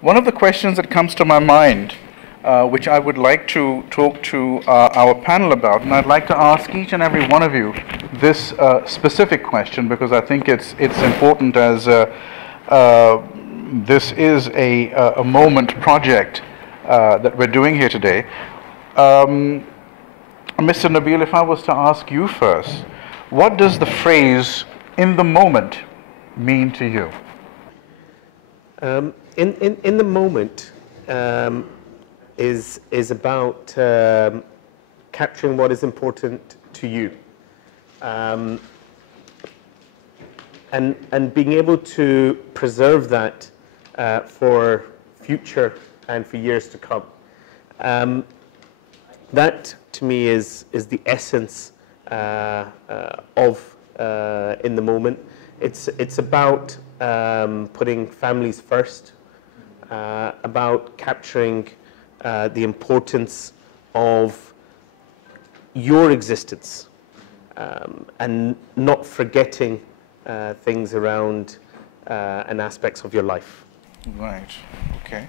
one of the questions that comes to my mind, which I would like to talk to our panel about, and I'd like to ask each and every one of you this specific question, because I think it's important, as this is a moment project that we're doing here today. Mr. Nabeel, if I was to ask you first, what does the phrase "in the moment" mean to you? In the moment is about capturing what is important to you, and being able to preserve that for future and for years to come. That to me is the essence of in the moment. It's about putting families first, about capturing the importance of your existence, and not forgetting things around and aspects of your life. Right. Okay.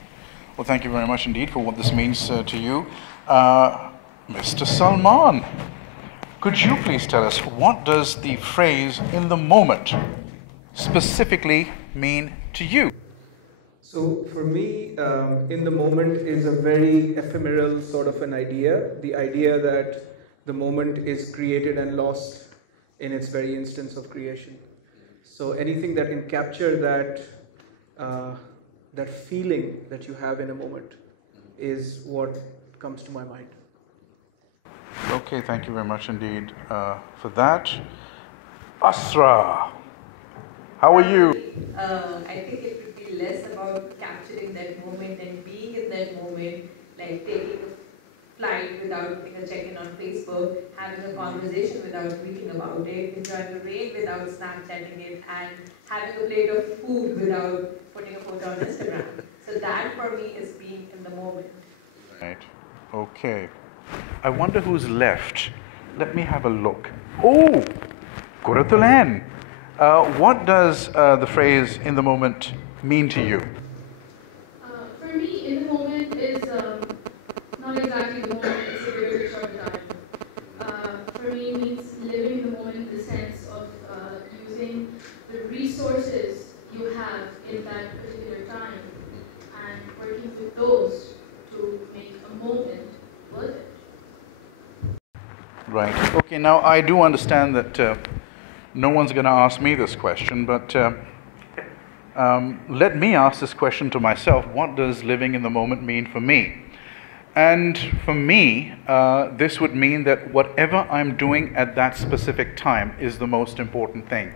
Well, thank you very much indeed for what this means to you. Mr. Salman, could you please tell us, what does the phrase "in the moment" specifically mean to you? So for me, in the moment is a very ephemeral sort of an idea. The idea that the moment is created and lost in its very instance of creation. So anything that can capture that, that feeling that you have in a moment is what comes to my mind. Okay, thank you very much indeed for that. Asra, how are you? I think it would be less about capturing that moment and being in that moment, like taking a flight without putting a check-in on Facebook, having a conversation without tweeting about it, enjoying the rain without Snapchatting it, and having a plate of food without putting a photo on Instagram. So that for me is being in the moment. Right. Okay. I wonder who's left. Let me have a look. Oh, Quratulain. What does the phrase "in the moment" mean to you? For me, in the moment is not exactly the moment, it's a very short time. For me, it means living the moment in the sense of using the resources you have in that particular time and working with those to make a moment worth it. Right. Okay, now I do understand that no one's going to ask me this question, but let me ask this question to myself. What does living in the moment mean for me? And for me, this would mean that whatever I'm doing at that specific time is the most important thing.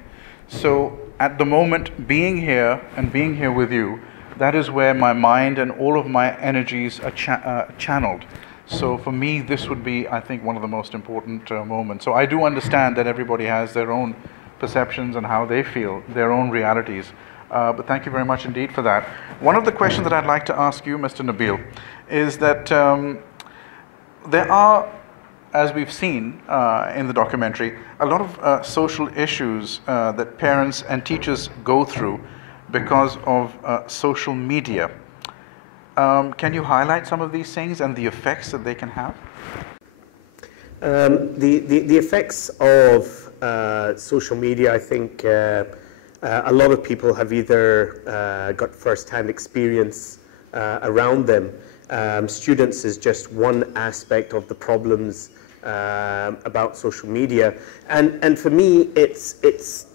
So at the moment, being here and being here with you, that is where my mind and all of my energies are channeled. So for me, this would be, I think, one of the most important moments. So I do understand that everybody has their own perceptions and how they feel, their own realities. But thank you very much indeed for that. One of the questions that I'd like to ask you, Mr. Nabeel, is that there are, as we've seen in the documentary, a lot of social issues that parents and teachers go through because of social media. Can you highlight some of these things and the effects that they can have? The effects of social media, I think a lot of people have either got first-hand experience around them. Students is just one aspect of the problems about social media. And for me, it's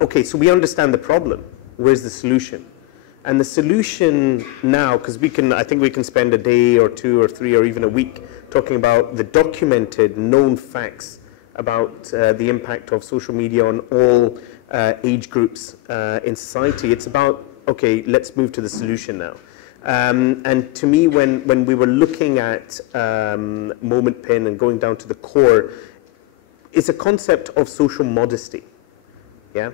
okay, so we understand the problem. Where's the solution? And the solution now, because I think we can spend a day or two or three or even a week talking about the documented, known facts about the impact of social media on all age groups in society. It's about, okay, let's move to the solution now. And to me, when we were looking at Momentpin and going down to the core, it's a concept of social modesty. Yeah.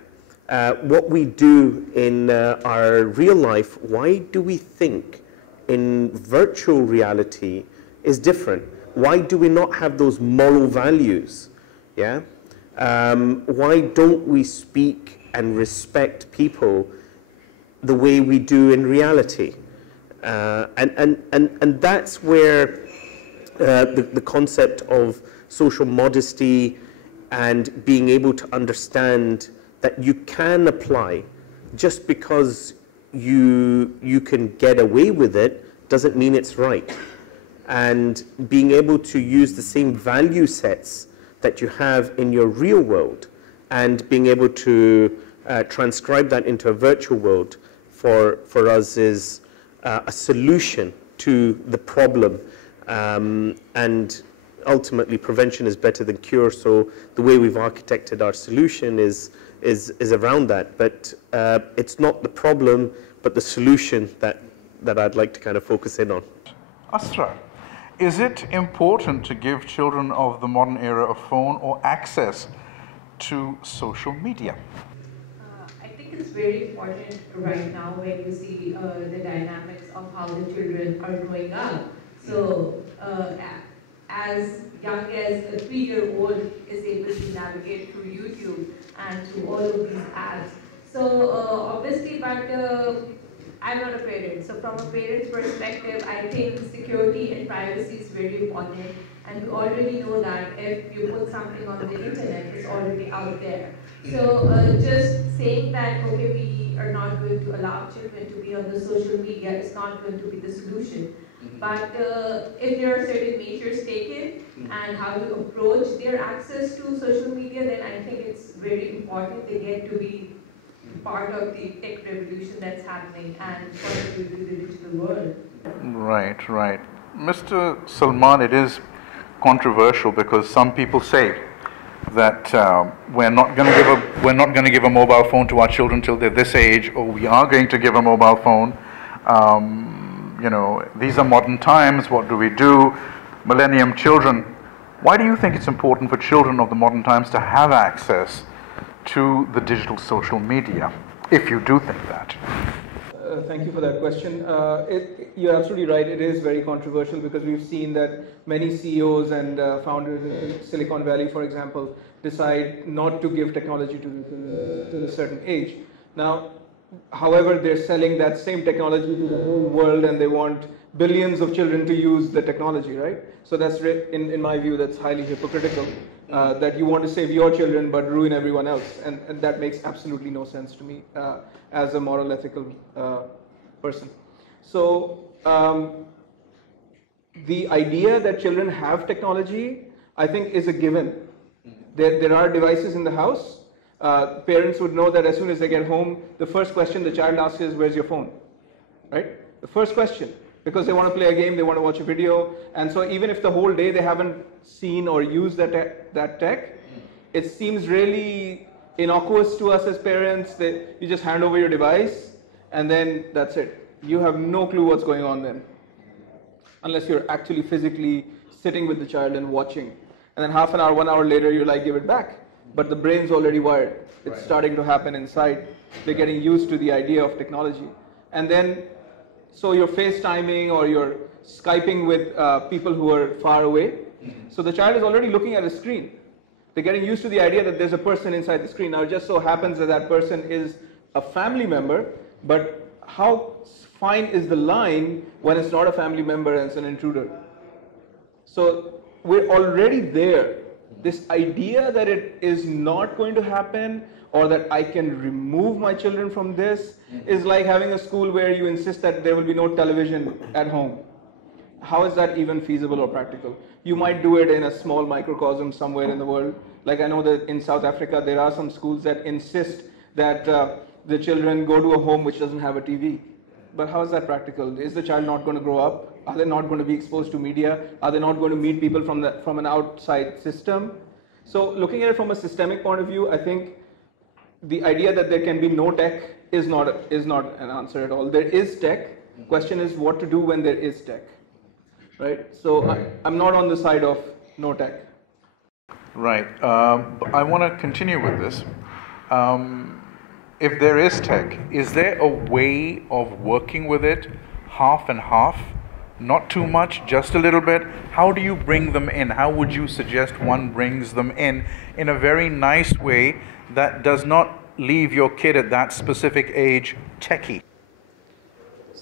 What we do in our real life, why do we think in virtual reality is different? Why do we not have those moral values? Yeah? Why don't we speak and respect people the way we do in reality? And that's where the concept of social modesty and being able to understand that you can apply just because you can get away with it doesn't mean it's right. And being able to use the same value sets that you have in your real world and being able to transcribe that into a virtual world for us is a solution to the problem. And ultimately, prevention is better than cure. So the way we've architected our solution is around that. But it's not the problem, but the solution that I'd like to kind of focus in on. Asra, is it important to give children of the modern era a phone or access to social media? I think it's very important right now when you see the dynamics of how the children are growing up. So as young as a 3-year-old is able to navigate through YouTube and through all of these apps. So obviously, but I'm not a parent. So from a parent's perspective, I think security and privacy is very important. And we already know that if you put something on the internet, it's already out there. So just saying that, okay, we are not going to allow children to be on the social media is not going to be the solution. But if there are certain measures taken and how to approach their access to social media, then I think it's very important they get to be part of the tech revolution that's happening and contribute to the digital world. Right, right. Mr. Salman, it is controversial because some people say that we're not going to give a mobile phone to our children till they're this age, or we are going to give a mobile phone. You know, these are modern times. What do we do? Millennium children. Why do you think it's important for children of the modern times to have access to the digital social media, if you do think that? Thank you for that question. You're absolutely right. It is very controversial because we've seen that many CEOs and founders in Silicon Valley, for example, decide not to give technology to a certain age. Now, however, they're selling that same technology to the whole world, and they want billions of children to use the technology, right? So that's, in my view, that's highly hypocritical. That you want to save your children but ruin everyone else, and that makes absolutely no sense to me as a moral, ethical person. So the idea that children have technology, I think, is a given. There are devices in the house. Parents would know that as soon as they get home, the first question the child asks is, "Where's your phone?" Right? The first question. Because they want to play a game, they want to watch a video, and so even if the whole day they haven't seen or used that tech, it seems really innocuous to us as parents that you just hand over your device and then that's it. You have no clue what's going on then, unless you're actually physically sitting with the child and watching. And then half an hour, 1 hour later, you're like, give it back. But the brain's already wired. It's starting to happen inside. They're getting used to the idea of technology. And then so you're FaceTiming or you're Skyping with people who are far away. So the child is already looking at a screen. They're getting used to the idea that there's a person inside the screen. Now it just so happens that that person is a family member, but how fine is the line when it's not a family member and it's an intruder? So we're already there. This idea that it is not going to happen or that I can remove my children from this is like having a school where you insist that there will be no television at home. How is that even feasible or practical? You might do it in a small microcosm somewhere in the world. Like I know that in South Africa, there are some schools that insist that the children go to a home which doesn't have a TV. But how is that practical? Is the child not going to grow up? Are they not going to be exposed to media? Are they not going to meet people from an outside system? So looking at it from a systemic point of view, I think the idea that there can be no tech is not an answer at all. There is tech. Question is what to do when there is tech, right? So I'm not on the side of no tech. Right. I want to continue with this. If there is tech, is there a way of working with it half and half? Not too much, just a little bit. How do you bring them in? How would you suggest one brings them in a very nice way that does not leave your kid at that specific age techie?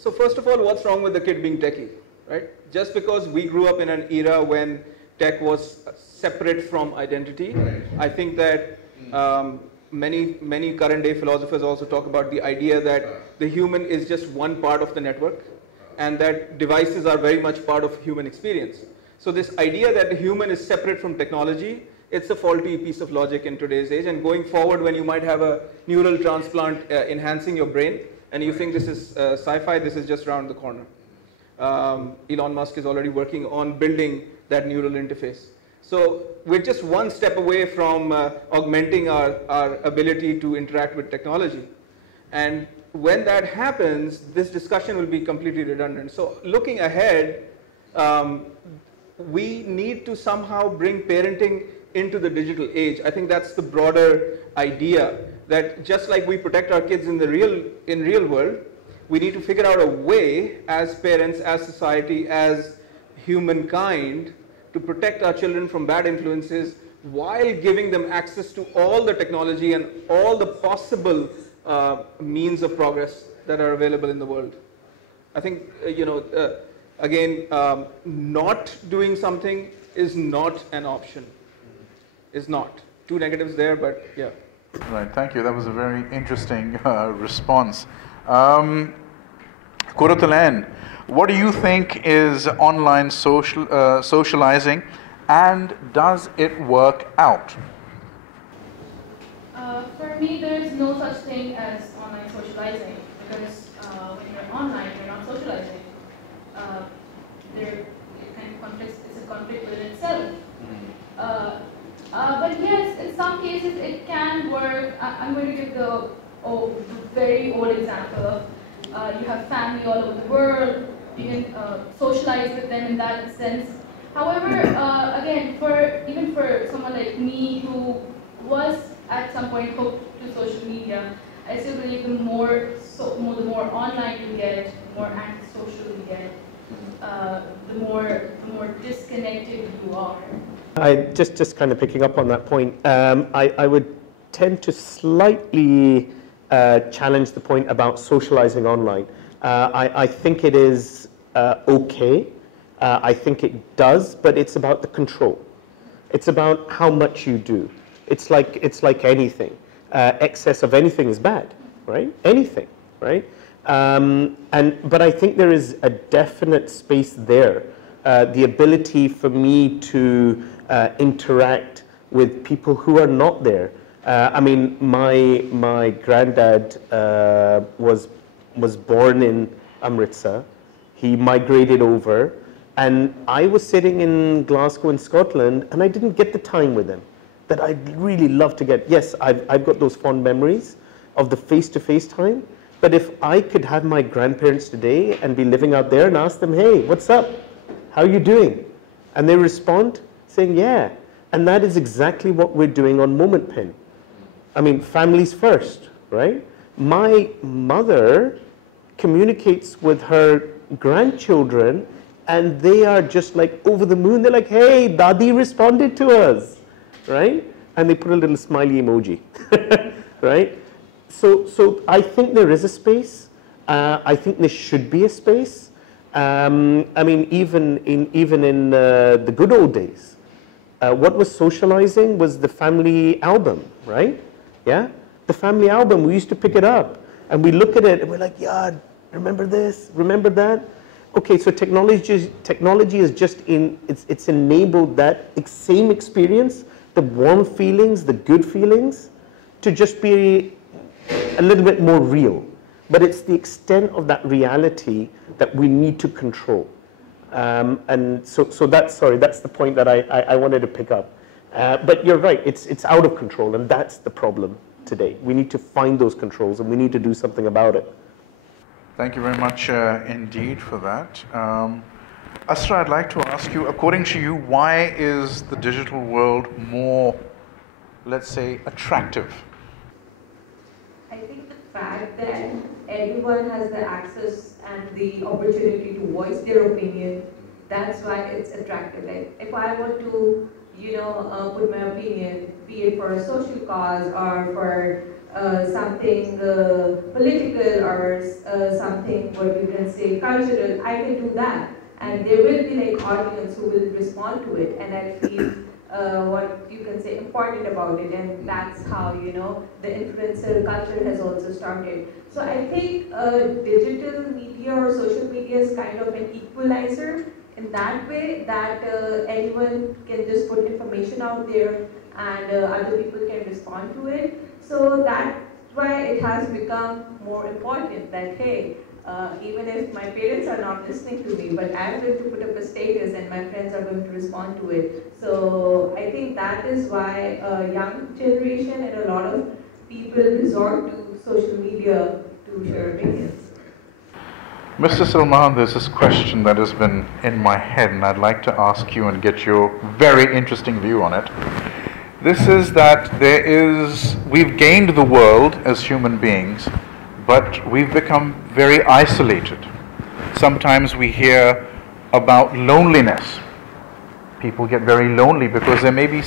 So first of all, what's wrong with the kid being techie, right? Just because we grew up in an era when tech was separate from identity, I think that many current day philosophers also talk about the idea that the human is just one part of the network and that devices are very much part of human experience. So this idea that the human is separate from technology, it's a faulty piece of logic in today's age, and going forward when you might have a neural transplant enhancing your brain and you think this is sci-fi, this is just around the corner. Elon Musk is already working on building that neural interface. So we're just one step away from augmenting our ability to interact with technology. And when that happens, this discussion will be completely redundant. So looking ahead, we need to somehow bring parenting into the digital age. I think that's the broader idea, that just like we protect our kids in the real world, we need to figure out a way as parents, as society, as humankind to protect our children from bad influences while giving them access to all the technology and all the possible means of progress that are available in the world. I think, again, not doing something is not an option. Is not. Two negatives there, but yeah. Right, thank you. That was a very interesting response. Quratulain, what do you think is online socializing, and does it work out? For me, there's no such thing as online socializing, because when you're online, you're not socializing. It's a conflict within itself. But yes, in some cases it can work. I'm going to give the very old example. You have family all over the world. You can socialize with them in that sense. However, again, even for someone like me who was at some point hooked to social media, I still believe the more online you get, the more antisocial you get, the more disconnected you are. I just kind of picking up on that point. I would tend to slightly challenge the point about socializing online. I think it is okay. I think it does, but it's about the control. It's about how much you do. It's like anything. Excess of anything is bad, right? Anything, right? But I think there is a definite space there. The ability for me to interact with people who are not there. I mean, my granddad was born in Amritsar. He migrated over, and I was sitting in Glasgow in Scotland, and I didn't get the time with him that I'd really love to get. Yes, I've got those fond memories of the face-to-face time, but if I could have my grandparents today and be living out there and ask them, hey, what's up? How are you doing? And they respond saying, yeah. And that is exactly what we're doing on Momentpin. I mean, families first, right? My mother communicates with her grandchildren, and they are just like over the moon. They're like, hey, Dadi responded to us, right? And they put a little smiley emoji, right? So I think there is a space. I think there should be a space. I mean, even in the good old days, what was socializing was the family album, right? Yeah, the family album. We used to pick it up and we look at it and we're like, yeah, remember this, remember that. Okay, so technology is just it's enabled that same experience, the warm feelings, the good feelings, to just be a little bit more real. But it's the extent of that reality that we need to control. And so that's the point that I wanted to pick up. But you're right, it's out of control, and that's the problem today. We need to find those controls, and we need to do something about it. Thank you very much indeed for that. Asra, I'd like to ask you, according to you, why is the digital world more, let's say, attractive? I think the fact that everyone has the access and the opportunity to voice their opinion, that's why it's attractive. Like, if I want to, put my opinion, be it for a social cause or for something political or something, what you can say, cultural, I can do that. And there will be like audience who will respond to it, and I feel what you can say important about it, and that's how, you know, the influencer culture has also started. So I think digital media or social media is kind of an equalizer in that way, that anyone can just put information out there and other people can respond to it. So that's why it has become more important that, hey, even if my parents are not listening to me, but I'm going to put up a status and my friends are going to respond to it. So I think that is why young generation and a lot of people resort to social media to share opinions. Mr. Salman, there's this question that has been in my head, and I'd like to ask you and get your very interesting view on it. This is that we've gained the world as human beings, but we've become very isolated. Sometimes we hear about loneliness. People get very lonely because they may be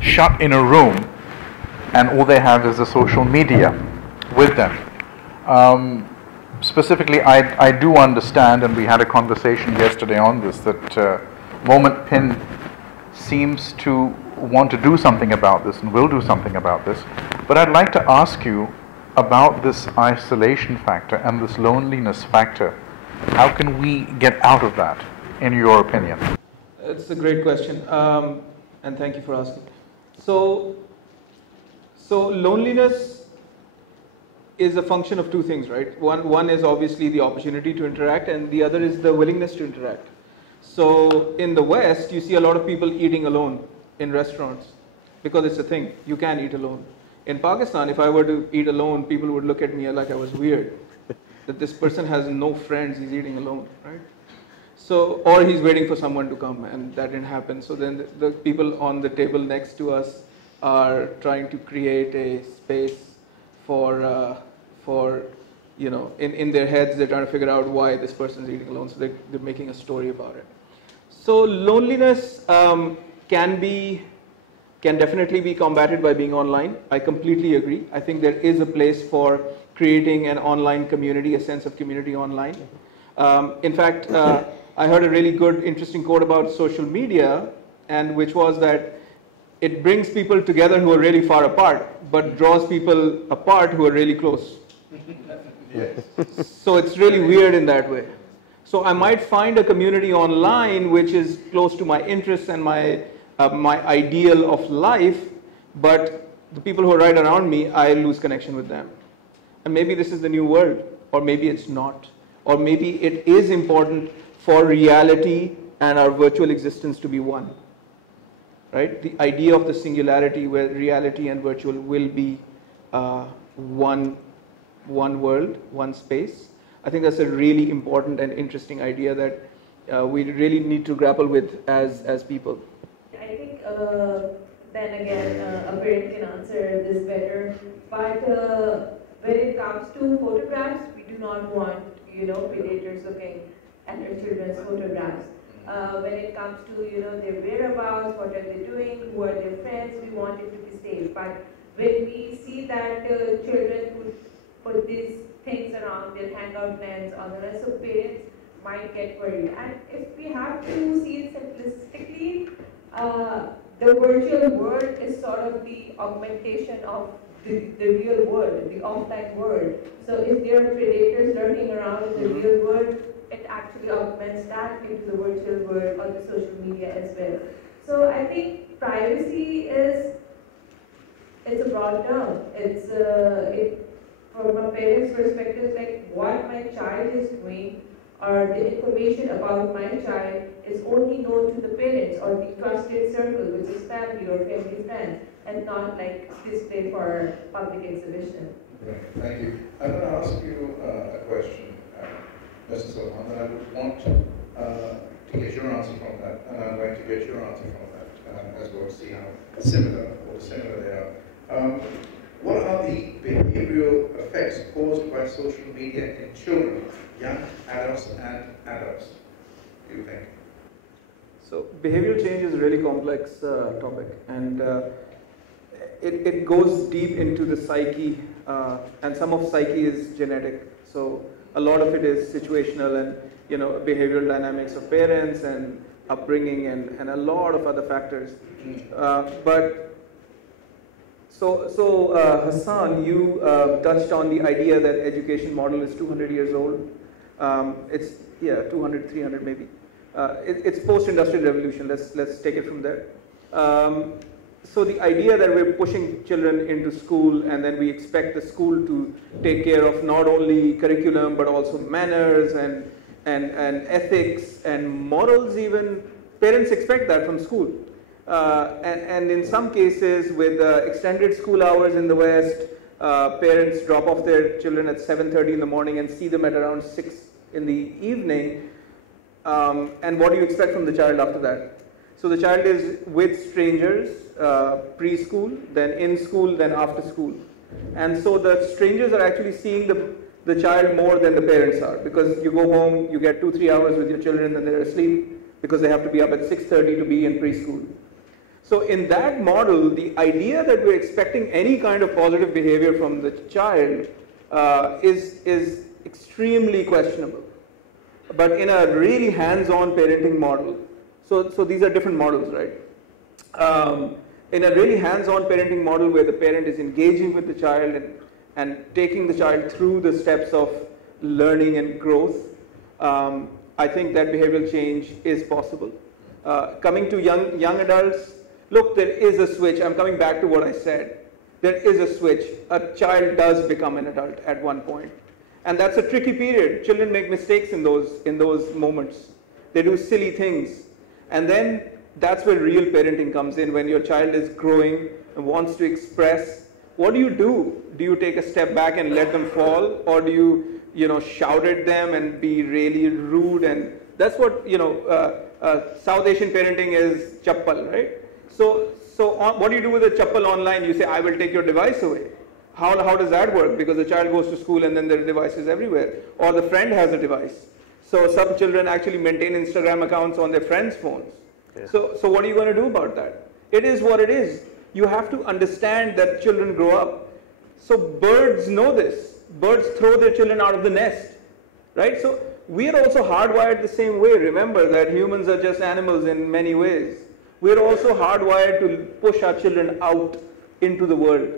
shut in a room and all they have is the social media with them. Specifically, I do understand, and we had a conversation yesterday on this, that Momentpin seems to want to do something about this and will do something about this. But I'd like to ask you about this isolation factor and this loneliness factor. How can we get out of that, in your opinion? It's a great question, and thank you for asking. So loneliness is a function of two things, right? One is obviously the opportunity to interact, and the other is the willingness to interact. So in the West, you see a lot of people eating alone in restaurants because it's a thing. You can eat alone. In Pakistan, if I were to eat alone, people would look at me like I was weird. That this person has no friends, he's eating alone, right? So, or he's waiting for someone to come, and that didn't happen. So then the people on the table next to us are trying to create a space for you know, in their heads, they're trying to figure out why this person is eating alone. So they're making a story about it. So loneliness can definitely be combated by being online. I completely agree. I think there is a place for creating an online community, a sense of community online. In fact, I heard a really good, interesting quote about social media, and which was that it brings people together who are really far apart, but draws people apart who are really close. Yes. So it's really weird in that way. So I might find a community online which is close to my interests and my ideal of life, but the people who are right around me, I lose connection with them. And maybe this is the new world, or maybe it's not. Or maybe it is important for reality and our virtual existence to be one. Right? The idea of the singularity where reality and virtual will be one world, one space. I think that's a really important and interesting idea that we really need to grapple with as people. I think then again a parent can answer this better, but when it comes to photographs, we do not want, you know, predators looking at their children's photographs. When it comes to, you know, their whereabouts, what are they doing, who are their friends, we want it to be safe. But when we see that children would put these things around their hangout plans on the rest of parents might get worried. And if we have to see it simplistically, the virtual world is sort of the augmentation of the real world, the offline world. So if there are predators lurking around in the real world, it actually augments that into the virtual world or the social media as well. So I think privacy it's a broad term. It's from a parent's perspective, like what my child is doing or the information about my child is only known to the parents or the trusted circle, which is family or family friends, and not like displayed for public exhibition. Right, thank you. I'm going to ask you a question, Mr. Salman, and I would want to get your answer from that, and I'm going to get your answer from that as well, see how similar they are. What are the behavioral effects caused by social media in children, young adults and adults, do you think? So behavioral change is a really complex topic, and it goes deep into the psyche, and some of psyche is genetic. So a lot of it is situational and behavioral dynamics of parents and upbringing and a lot of other factors. Hassan, you touched on the idea that education model is 200 years old. It's 200, 300 maybe. It's post-industrial revolution. Let's take it from there. So the idea that we're pushing children into school and then we expect the school to take care of not only curriculum but also manners and ethics and morals even. Parents expect that from school. And in some cases with extended school hours in the West, parents drop off their children at 7:30 in the morning and see them at around 6 in the evening. And what do you expect from the child after that? So the child is with strangers, preschool, then in school, then after school. And so the strangers are actually seeing the child more than the parents are, because you go home, you get 2-3 hours with your children, then they're asleep because they have to be up at 6:30 to be in preschool. So in that model, the idea that we're expecting any kind of positive behavior from the child is extremely questionable. But in a really hands-on parenting model, so these are different models, right? In a really hands-on parenting model where the parent is engaging with the child and taking the child through the steps of learning and growth, I think that behavioral change is possible. Coming to young adults, look, there is a switch. I'm coming back to what I said. There is a switch. A child does become an adult at one point. And that's a tricky period. Children make mistakes in those moments. They do silly things. And then that's where real parenting comes in, when your child is growing and wants to express. What do? Do you take a step back and let them fall? Or do you shout at them and be really rude? And that's what, South Asian parenting is chappal, right? So what do you do with a chappal online? You say, I will take your device away. How does that work? Because the child goes to school and then there are devices everywhere. Or the friend has a device. So some children actually maintain Instagram accounts on their friends' phones. Yeah. So what are you going to do about that? It is what it is. You have to understand that children grow up. So birds know this. Birds throw their children out of the nest, right? So we are also hardwired the same way. Remember that humans are just animals in many ways. We are also hardwired to push our children out into the world.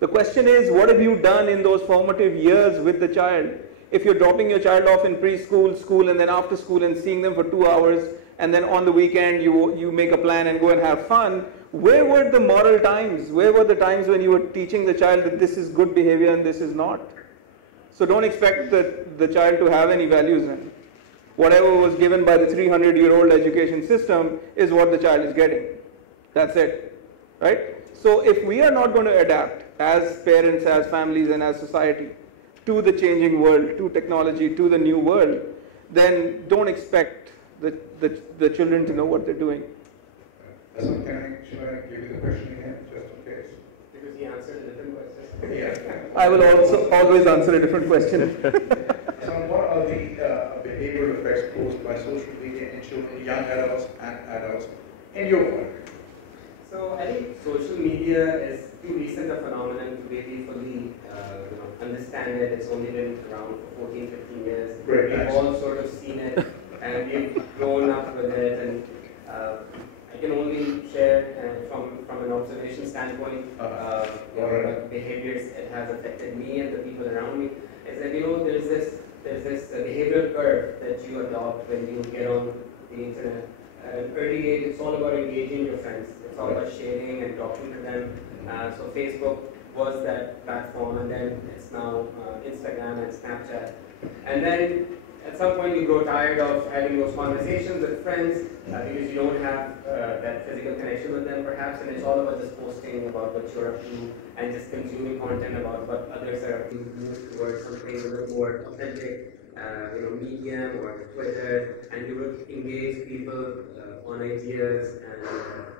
The question is, what have you done in those formative years with the child? If you're dropping your child off in preschool, school, and then after school and seeing them for 2 hours, and then on the weekend you make a plan and go and have fun, where were the moral times? Where were the times when you were teaching the child that this is good behavior and this is not? So don't expect the child to have any values then. Whatever was given by the 300-year-old education system is what the child is getting. That's it, right? So if we are not going to adapt as parents, as families, and as society to the changing world, to technology, to the new world, then don't expect the children to know what they're doing. So should I give you the question again, just in case? Because he answered a different question. Yeah. I will also always answer a different question. So what are the behavioral effects posed by social media in children, young adults, and adults in your work? So I think social media is too recent a phenomenon to really fully understand it. It's only been around for 14, 15 years. Great, We've nice. all sort of seen it and we've grown up with it. And I can only share from an observation standpoint, what behaviors it has affected me and the people around me. Is that there's this behavioral curve that you adopt when you get on the internet. At an early age, it's all about engaging your friends. It's all about sharing and talking to them. So Facebook was that platform, and then it's now Instagram and Snapchat. And then at some point you grow tired of having those conversations with friends because you don't have that physical connection with them perhaps, and it's all about just posting about what you're up to and just consuming content about what others are up to, move towards something a little more authentic, Medium or Twitter, and you will engage people on ideas and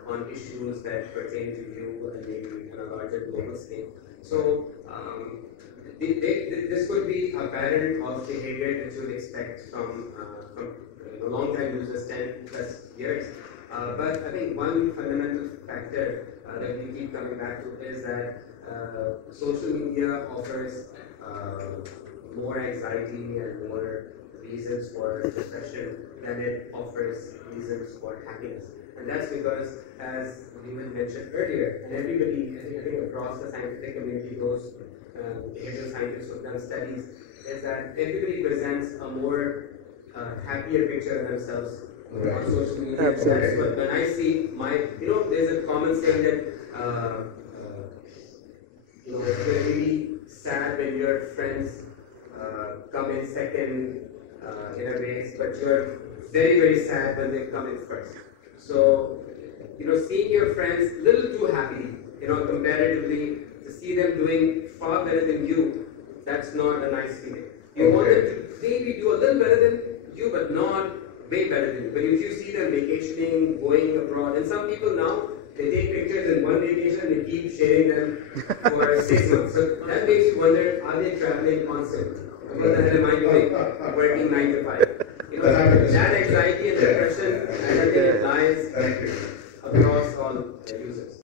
on issues that pertain to you and maybe on a larger global scale. So this could be a pattern of behavior that you would expect from long-time users, 10 plus years. But I think one fundamental factor that we keep coming back to is that social media offers more anxiety and more reasons for depression than it offers reasons for happiness. And that's because, as we mentioned earlier, and everybody, I think across the scientific community, those behavioral scientists who've done studies, is that everybody presents a more happier picture of themselves on social media. Absolutely. That's what, when I see there's a common saying that you're really sad when your friends come in second in a race, but you're very, very sad when they come in first. So, seeing your friends a little too happy, comparatively, to see them doing far better than you, that's not a nice feeling. You want them to maybe do a little better than you, but not way better than you. But if you see them vacationing, going abroad, and some people now, they take pictures in one vacation and they keep sharing them for 6 months. So that makes you wonder, are they traveling constantly? What the hell am I doing working 9 to 5? That anxiety and depression, I think it lies across all users.